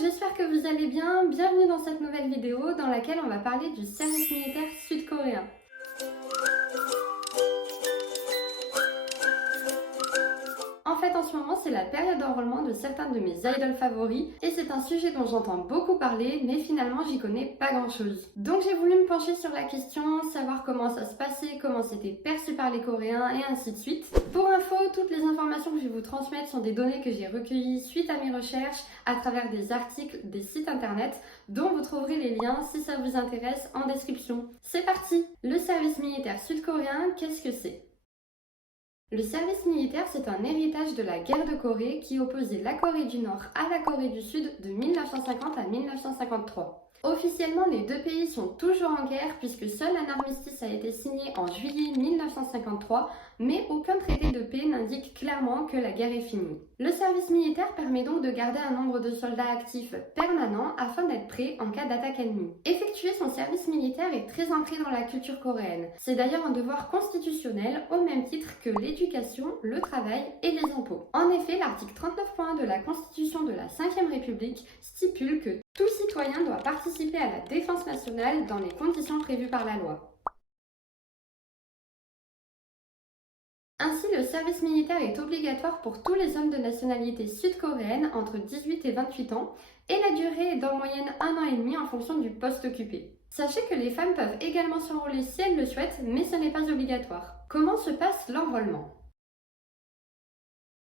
j'espère que vous allez bien. Bienvenue dans cette nouvelle vidéo dans laquelle on va parler du service militaire sud-coréen. En fait, en ce moment, c'est la période d'enrôlement de certains de mes idoles favoris et c'est un sujet dont j'entends beaucoup parler, mais finalement, j'y connais pas grand-chose. Donc j'ai voulu me pencher sur la question, savoir comment ça se passait, comment c'était perçu par les Coréens et ainsi de suite. Pour info, toutes les informations que je vais vous transmettre sont des données que j'ai recueillies suite à mes recherches à travers des articles, des sites internet, dont vous trouverez les liens si ça vous intéresse en description. C'est parti! Le service militaire sud-coréen, qu'est-ce que c'est? Le service militaire, c'est un héritage de la guerre de Corée qui opposait la Corée du Nord à la Corée du Sud de 1950 à 1953. Officiellement, les deux pays sont toujours en guerre puisque seul un armistice a été signé en juillet 1953, mais aucun traité de paix n'indique clairement que la guerre est finie. Le service militaire permet donc de garder un nombre de soldats actifs permanent afin d'être prêt en cas d'attaque ennemie. Effectuer son service militaire est très ancré dans la culture coréenne. C'est d'ailleurs un devoir constitutionnel au même titre que l'éducation, le travail et les impôts. En effet, l'article 39.1 de la Constitution de la 5e République stipule que tout citoyen doit participer à la défense nationale dans les conditions prévues par la loi. Ainsi, le service militaire est obligatoire pour tous les hommes de nationalité sud-coréenne entre 18 et 28 ans et la durée est d'en moyenne 1 an et demi en fonction du poste occupé. Sachez que les femmes peuvent également s'enrôler si elles le souhaitent, mais ce n'est pas obligatoire. Comment se passe l'enrôlement ?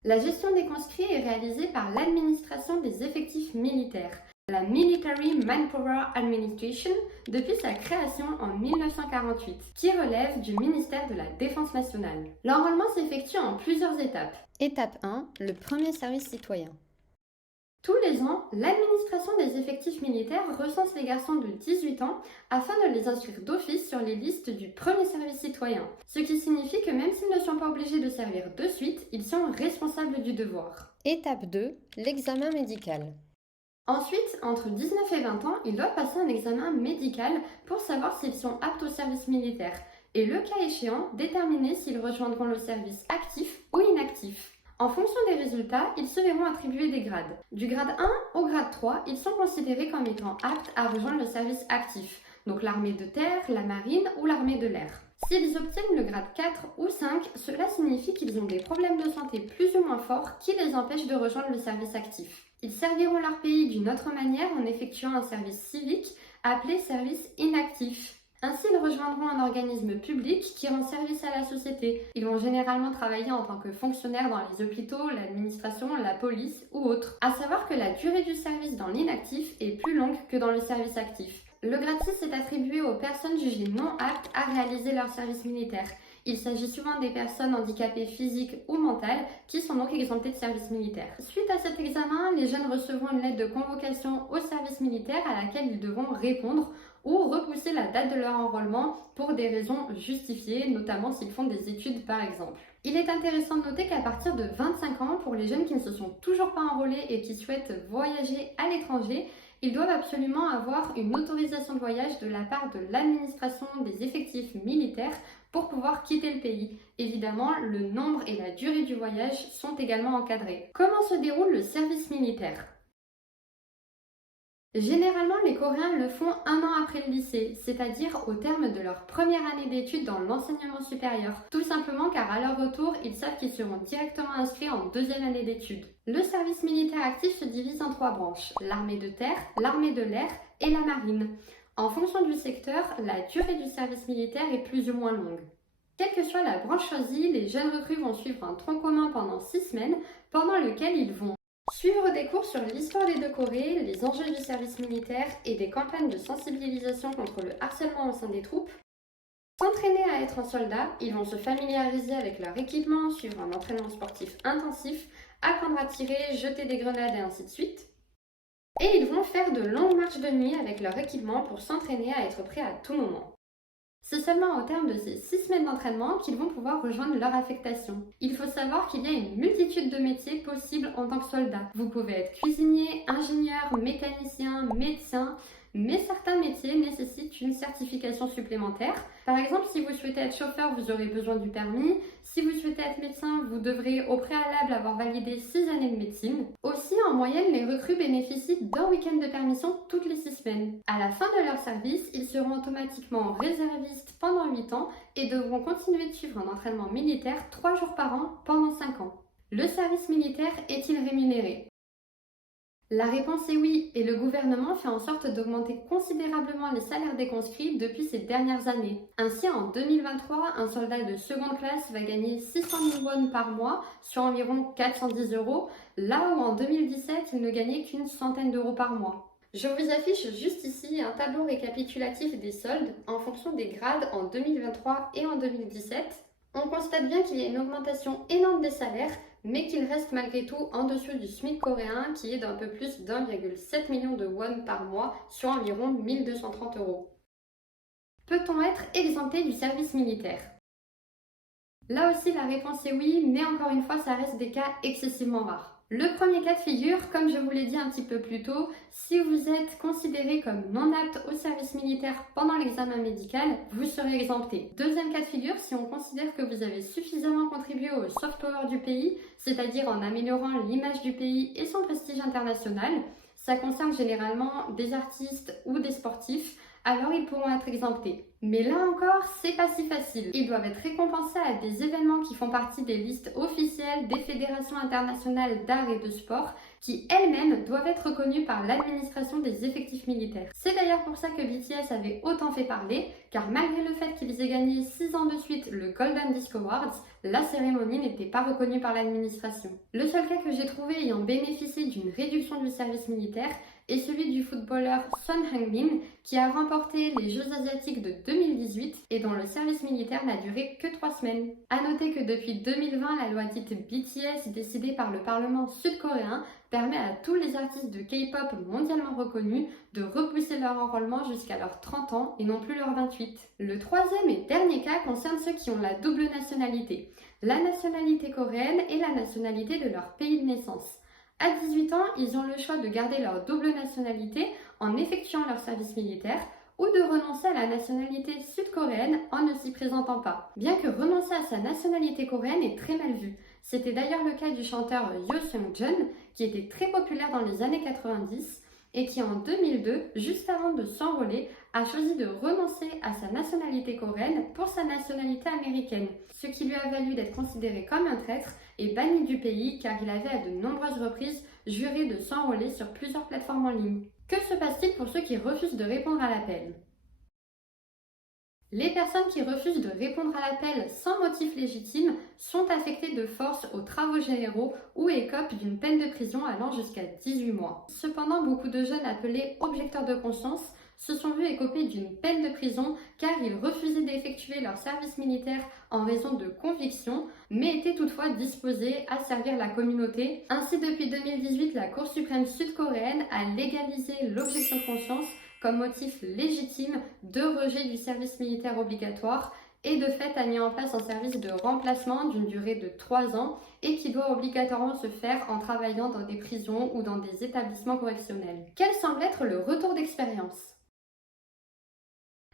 La gestion des conscrits est réalisée par l'administration des effectifs militaires, la Military Manpower Administration, depuis sa création en 1948, qui relève du ministère de la Défense nationale. L'enrôlement s'effectue en plusieurs étapes. Étape 1, le premier service citoyen. Tous les ans, l'administration des effectifs militaires recense les garçons de 18 ans afin de les inscrire d'office sur les listes du premier service citoyen, ce qui signifie que même s'ils ne sont pas obligés de servir de suite, ils sont responsables du devoir. Étape 2, l'examen médical. Ensuite, entre 19 et 20 ans, ils doivent passer un examen médical pour savoir s'ils sont aptes au service militaire et, le cas échéant, déterminer s'ils rejoindront le service actif ou inactif. En fonction des résultats, ils se verront attribuer des grades. Du grade 1 au grade 3, ils sont considérés comme étant aptes à rejoindre le service actif, donc l'armée de terre, la marine ou l'armée de l'air. S'ils obtiennent le grade 4 ou 5, cela signifie qu'ils ont des problèmes de santé plus ou moins forts qui les empêchent de rejoindre le service actif. Ils serviront leur pays d'une autre manière en effectuant un service civique appelé service inactif. Ainsi, ils rejoindront un organisme public qui rend service à la société. Ils vont généralement travailler en tant que fonctionnaires dans les hôpitaux, l'administration, la police ou autres. À savoir que la durée du service dans l'inactif est plus longue que dans le service actif. Le grade 6 est attribué aux personnes jugées non aptes à réaliser leur service militaire. Il s'agit souvent des personnes handicapées physiques ou mentales qui sont donc exemptées de service militaire. Suite à cet examen, les jeunes recevront une lettre de convocation au service militaire à laquelle ils devront répondre ou repousser la date de leur enrôlement pour des raisons justifiées, notamment s'ils font des études par exemple. Il est intéressant de noter qu'à partir de 25 ans, pour les jeunes qui ne se sont toujours pas enrôlés et qui souhaitent voyager à l'étranger, ils doivent absolument avoir une autorisation de voyage de la part de l'administration des effectifs militaires pour pouvoir quitter le pays. Évidemment, le nombre et la durée du voyage sont également encadrés. Comment se déroule le service militaire ? Généralement, les Coréens le font 1 an après le lycée, c'est-à-dire au terme de leur première année d'études dans l'enseignement supérieur. Tout simplement car à leur retour, ils savent qu'ils seront directement inscrits en 2e année d'études. Le service militaire actif se divise en 3 branches, l'armée de terre, l'armée de l'air et la marine. En fonction du secteur, la durée du service militaire est plus ou moins longue. Quelle que soit la branche choisie, les jeunes recrues vont suivre un tronc commun pendant 6 semaines, pendant lequel ils vont suivre des cours sur l'histoire des deux Corées, les enjeux du service militaire et des campagnes de sensibilisation contre le harcèlement au sein des troupes. S'entraîner à être un soldat, ils vont se familiariser avec leur équipement, suivre un entraînement sportif intensif, apprendre à tirer, jeter des grenades et ainsi de suite. Et ils vont faire de longues marches de nuit avec leur équipement pour s'entraîner à être prêts à tout moment. C'est seulement au terme de ces 6 semaines d'entraînement qu'ils vont pouvoir rejoindre leur affectation. Il faut savoir qu'il y a une multitude de métiers possibles en tant que soldat. Vous pouvez être cuisinier, ingénieur, mécanicien, médecin, mais certains métiers nécessitent une certification supplémentaire. Par exemple, si vous souhaitez être chauffeur, vous aurez besoin du permis. Si vous souhaitez être médecin, vous devrez au préalable avoir validé 6 années de médecine. Aussi, en moyenne, les recrues bénéficient d'un week-end de permission toutes les 6 semaines. À la fin de leur service, ils seront automatiquement réservistes pendant 8 ans et devront continuer de suivre un entraînement militaire 3 jours par an pendant 5 ans. Le service militaire est-il rémunéré? La réponse est oui, et le gouvernement fait en sorte d'augmenter considérablement les salaires des conscrits depuis ces dernières années. Ainsi, en 2023, un soldat de seconde classe va gagner 600 000 won par mois, soit environ 410 euros, là où en 2017, il ne gagnait qu'une centaine d'euros par mois. Je vous affiche juste ici un tableau récapitulatif des soldes en fonction des grades en 2023 et en 2017. On constate bien qu'il y a une augmentation énorme des salaires, mais qu'il reste malgré tout en dessous du SMIC coréen qui est d'un peu plus d'1,7 million de won par mois, soit environ 1230 euros. Peut-on être exempté du service militaire? Là aussi la réponse est oui, mais encore une fois ça reste des cas excessivement rares. Le premier cas de figure, comme je vous l'ai dit un petit peu plus tôt, si vous êtes considéré comme non apte au service militaire pendant l'examen médical, vous serez exempté. Deuxième cas de figure, si on considère que vous avez suffisamment contribué au soft power du pays, c'est-à-dire en améliorant l'image du pays et son prestige international, ça concerne généralement des artistes ou des sportifs, alors ils pourront être exemptés. Mais là encore, c'est pas si facile. Ils doivent être récompensés à des événements qui font partie des listes officielles des fédérations internationales d'art et de sport, qui elles-mêmes doivent être reconnues par l'administration des effectifs militaires. C'est d'ailleurs pour ça que BTS avait autant fait parler, car malgré le fait qu'ils aient gagné 6 ans de suite le Golden Disc Awards, la cérémonie n'était pas reconnue par l'administration. Le seul cas que j'ai trouvé ayant bénéficié d'une réduction du service militaire est celui du footballeur Son Heung-min qui a remporté les Jeux asiatiques de 2018 et dont le service militaire n'a duré que 3 semaines. A noter que depuis 2020, la loi dite BTS décidée par le Parlement sud-coréen permet à tous les artistes de K-pop mondialement reconnus de repousser leur enrôlement jusqu'à leurs 30 ans et non plus leurs 28. Le troisième et dernier cas concerne ceux qui ont la double nationalité, la nationalité coréenne et la nationalité de leur pays de naissance. À 18 ans, ils ont le choix de garder leur double nationalité en effectuant leur service militaire ou de renoncer à la nationalité sud-coréenne en ne s'y présentant pas. Bien que renoncer à sa nationalité coréenne est très mal vu. C'était d'ailleurs le cas du chanteur Yoo Seung-jun qui était très populaire dans les années 90 et qui en 2002, juste avant de s'enrôler, a choisi de renoncer à sa nationalité coréenne pour sa nationalité américaine, ce qui lui a valu d'être considéré comme un traître et banni du pays car il avait à de nombreuses reprises juré de s'enrôler sur plusieurs plateformes en ligne. Que se passe-t-il pour ceux qui refusent de répondre à l'appel? Les personnes qui refusent de répondre à l'appel sans motif légitime sont affectées de force aux travaux généraux ou écopent d'une peine de prison allant jusqu'à 18 mois. Cependant, beaucoup de jeunes appelés objecteurs de conscience se sont vus écoper d'une peine de prison car ils refusaient d'effectuer leur service militaire en raison de convictions, mais étaient toutefois disposés à servir la communauté. Ainsi, depuis 2018, la Cour suprême sud-coréenne a légalisé l'objection de conscience comme motif légitime de rejet du service militaire obligatoire et de fait a mis en place un service de remplacement d'une durée de 3 ans et qui doit obligatoirement se faire en travaillant dans des prisons ou dans des établissements correctionnels. Quel semble être le retour d'expérience?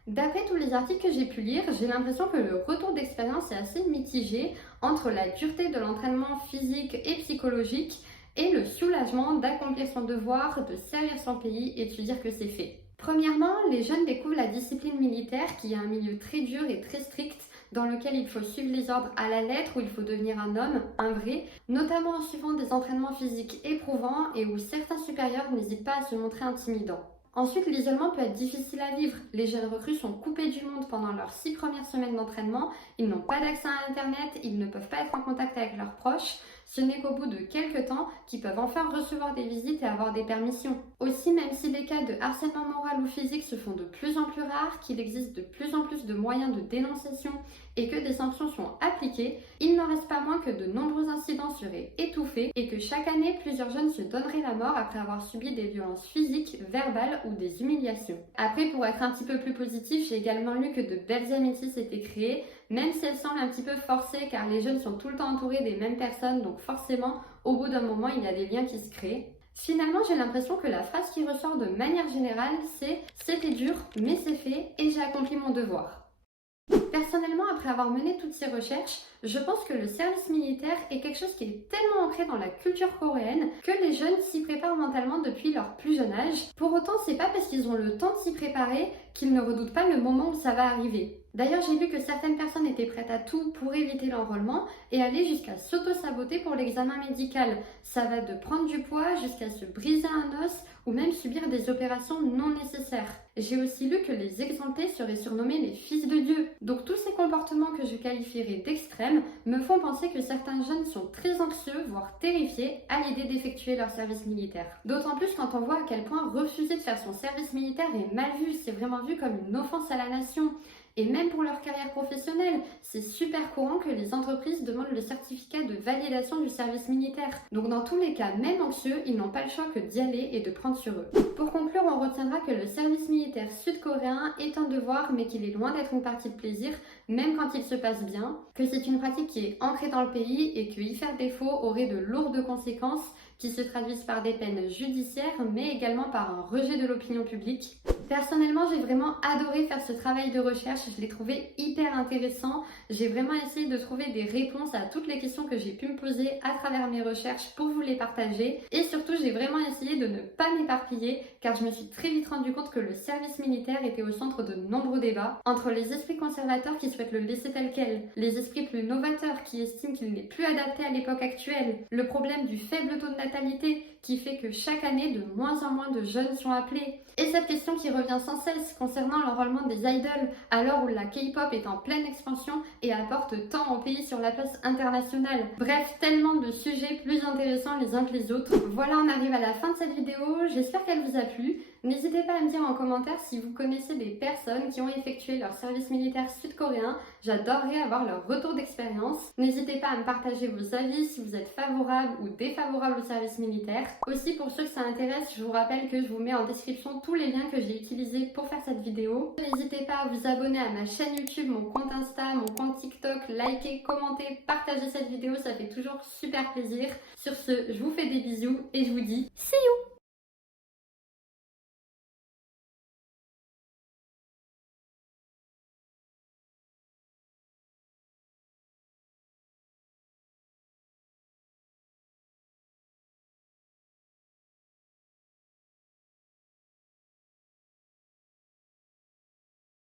D'après tous les articles que j'ai pu lire, j'ai l'impression que le retour d'expérience est assez mitigé entre la dureté de l'entraînement physique et psychologique et le soulagement d'accomplir son devoir, de servir son pays et de se dire que c'est fait. Premièrement, les jeunes découvrent la discipline militaire qui est un milieu très dur et très strict dans lequel il faut suivre les ordres à la lettre, où il faut devenir un homme, un vrai, notamment en suivant des entraînements physiques éprouvants et où certains supérieurs n'hésitent pas à se montrer intimidants. Ensuite, l'isolement peut être difficile à vivre. Les jeunes recrues sont coupés du monde pendant leurs 6 premières semaines d'entraînement, ils n'ont pas d'accès à Internet, ils ne peuvent pas être en contact avec leurs proches. Ce n'est qu'au bout de quelques temps qu'ils peuvent enfin recevoir des visites et avoir des permissions. Aussi, même si les cas de harcèlement moral ou physique se font de plus en plus rares, qu'il existe de plus en plus de moyens de dénonciation et que des sanctions sont appliquées, il n'en reste pas moins que de nombreux incidents seraient étouffés et que chaque année, plusieurs jeunes se donneraient la mort après avoir subi des violences physiques, verbales ou des humiliations. Après, pour être un petit peu plus positif, j'ai également lu que de belles amitiés s'étaient créées, même si elles semblent un petit peu forcées car les jeunes sont tout le temps entourés des mêmes personnes, donc forcément, au bout d'un moment, il y a des liens qui se créent. Finalement, j'ai l'impression que la phrase qui ressort de manière générale, c'est c'était dur, mais c'est fait et j'ai accompli mon devoir. Personnellement, après avoir mené toutes ces recherches, je pense que le service militaire est quelque chose qui est tellement ancré dans la culture coréenne que les jeunes s'y préparent mentalement depuis leur plus jeune âge. Pour autant, c'est pas parce qu'ils ont le temps de s'y préparer qu'ils ne redoutent pas le moment où ça va arriver. D'ailleurs, j'ai vu que certaines personnes étaient prêtes à tout pour éviter l'enrôlement et aller jusqu'à s'auto-saboter pour l'examen médical. Ça va de prendre du poids jusqu'à se briser un os ou même subir des opérations non nécessaires. J'ai aussi lu que les exemptés seraient surnommés les fils de Dieu. Donc tous ces comportements que je qualifierais d'extrêmes me font penser que certains jeunes sont très anxieux, voire terrifiés à l'idée d'effectuer leur service militaire. D'autant plus quand on voit à quel point refuser de faire son service militaire est mal vu, c'est vraiment vu comme une offense à la nation. Et même pour leur carrière professionnelle, c'est super courant que les entreprises demandent le certificat de validation du service militaire. Donc dans tous les cas, même anxieux, ils n'ont pas le choix que d'y aller et de prendre sur eux. Pour conclure, on retiendra que le service militaire sud-coréen est un devoir, mais qu'il est loin d'être une partie de plaisir, même quand il se passe bien, que c'est une pratique qui est ancrée dans le pays et que y faire défaut aurait de lourdes conséquences qui se traduisent par des peines judiciaires, mais également par un rejet de l'opinion publique. Personnellement, j'ai vraiment adoré faire ce travail de recherche, je l'ai trouvé hyper intéressant. J'ai vraiment essayé de trouver des réponses à toutes les questions que j'ai pu me poser à travers mes recherches pour vous les partager. Et surtout, j'ai vraiment essayé de ne pas m'éparpiller, car je me suis très vite rendu compte que le service militaire était au centre de nombreux débats, entre les esprits conservateurs qui souhaitent le laisser tel quel, les esprits plus novateurs qui estiment qu'il n'est plus adapté à l'époque actuelle, le problème du faible taux de natalité qui fait que chaque année de moins en moins de jeunes sont appelés, et cette question qui revient sans cesse concernant l'enrôlement des idoles à l'heure où la K-pop est en pleine expansion et apporte tant au pays sur la place internationale. Bref, tellement de sujets plus intéressants les uns que les autres. Voilà, on arrive à la fin de cette vidéo, j'espère qu'elle vous a plu. N'hésitez pas à me dire en commentaire si vous connaissez des personnes qui ont effectué leur service militaire sud-coréen. J'adorerais avoir leur retour d'expérience. N'hésitez pas à me partager vos avis si vous êtes favorable ou défavorable au service militaire. Aussi, pour ceux que ça intéresse, je vous rappelle que je vous mets en description tous les liens que j'ai utilisés pour faire cette vidéo. N'hésitez pas à vous abonner à ma chaîne YouTube, mon compte Insta, mon compte TikTok, liker, commenter, partager cette vidéo, ça fait toujours super plaisir. Sur ce, je vous fais des bisous et je vous dis see you!